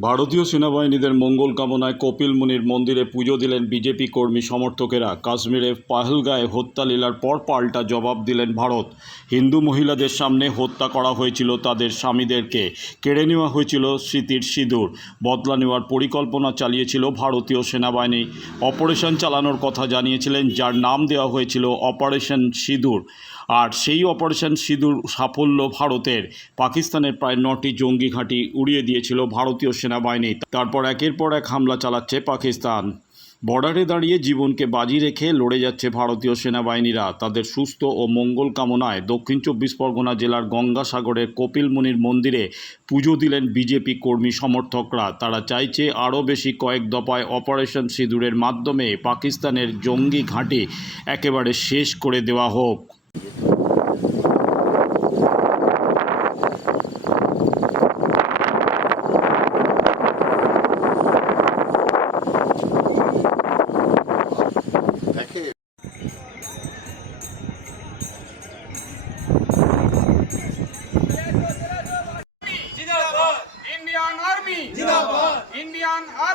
ভারতীয় সেনাবাহিনীদের মঙ্গল কামনায় কপিল মুনির মন্দিরে পুজো দিলেন বিজেপি কর্মী সমর্থকেরা। কাশ্মীরে পাহলগাঁয়ে হত্যা লীলার পর পাল্টা জবাব দিলেন ভারত। হিন্দু মহিলাদের সামনে হত্যা করা হয়েছিল তাদের স্বামীদেরকে। কেড়ে নেওয়া হয়েছিল স্মৃতির সিঁদুর। বদলা নেওয়ার পরিকল্পনা চালিয়েছিল ভারতীয় সেনাবাহিনী। অপারেশন চালানোর কথা জানিয়েছিলেন, যার নাম দেওয়া হয়েছিল অপারেশন সিঁদুর। আর সেই অপারেশন সিঁদুর সাফল্য ভারতের। পাকিস্তানের প্রায় নটি জঙ্গি ঘাঁটি উড়িয়ে দিয়েছিল ভারতীয় সেনাবাহিনী। তারপর একের পর এক হামলা চালাচ্ছে পাকিস্তান। বর্ডারে দাঁড়িয়ে জীবনকে বাজি রেখে লড়ে যাচ্ছে ভারতীয় সেনাবাহিনীরা। তাদের সুস্থ ও মঙ্গল কামনায় দক্ষিণ চব্বিশ পরগনা জেলার গঙ্গাসাগরের কপিলমুনির মন্দিরে পুজো দিলেন বিজেপি কর্মী সমর্থকরা। তারা চাইছে আরও বেশি কয়েক দফায় অপারেশন সিঁদুরের মাধ্যমে পাকিস্তানের জঙ্গি ঘাঁটি একেবারে শেষ করে দেওয়া হোক।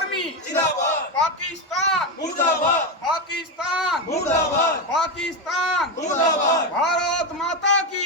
आर्मी जिंदाबाद पाकिस्तान मुर्दाबाद पाकिस्तान मुर्दाबाद पाकिस्तान मुर्दाबाद भारत माता की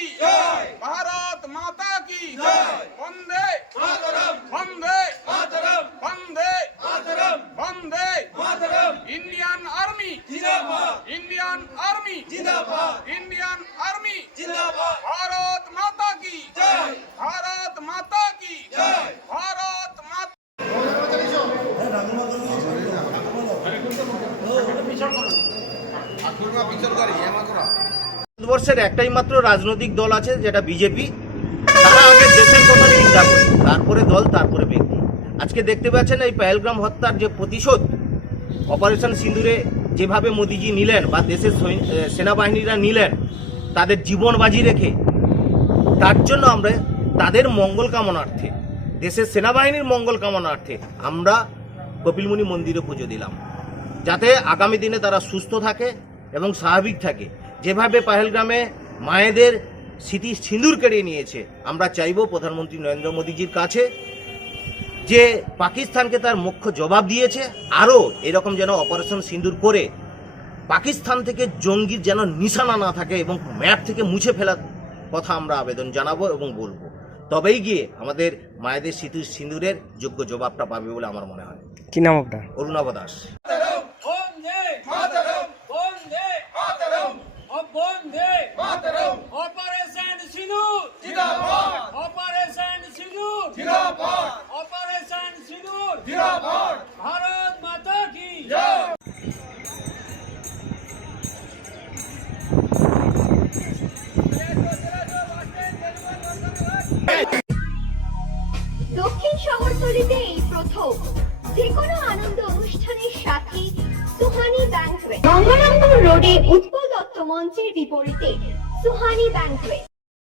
ভারতবর্ষের একটাই মাত্র রাজনৈতিক দল আছে, যেটা বিজেপি। তারা আগে দেশের কথা চিন্তা করে, তারপরে দল, তারপরে ব্যক্তি আজকে দেখতে পাচ্ছেন এই পেহেলগ্রাম হত্যার যে প্রতিশোধ, অপারেশন সিন্দুরে যেভাবে মোদিজি নিলেন বা দেশের সেনাবাহিনীরা নিলেন, তাদের জীবন বাজি রেখে, তার জন্য আমরা তাদের মঙ্গল কামনার্থে, দেশের সেনাবাহিনীর মঙ্গল কামনার্থে আমরা কপিলমুনি মন্দিরে পুজো দিলাম। যাতে আগামী দিনে তারা সুস্থ থাকে এবং স্বাভাবিক থাকে। যেভাবে পাহেলগ্রামে মায়েদের স্মৃতি সিঁদুর কেড়ে নিয়েছে আমরা চাইব প্রধানমন্ত্রী নরেন্দ্র মোদীজির কাছে যে পাকিস্তানকে তার মুখ্য জবাব দিয়েছে আরও এরকম যেন অপারেশন সিঁদুর করে পাকিস্তান থেকে জঙ্গির যেন নিশানা না থাকে এবং ম্যাপ থেকে মুছে ফেলার কথা আমরা আবেদন জানাব এবং বলব। তবেই গিয়ে আমাদের মায়েদের স্মৃতি সিঁদুরের যোগ্য জবাবটা পাবে বলে আমার মনে হয়। কি নাম আপনার? অরুণাভ দাস। সিঁদুর। জিন্দাবাদ। অপারেশন সিঁদুর। জিন্দাবাদ। অপারেশন সিঁদুর। জিন্দাবাদ। ভারত মাতা কি? জয়। দক্ষিণ শহরতলিতে এই প্রথম যে কোনো আনন্দ অনুষ্ঠানের সাথে সুহানি ব্যাংকুয়েট গঙ্গারামপুর রোডে উৎপল দত্ত মঞ্চের বিপরীতে Suhani banquet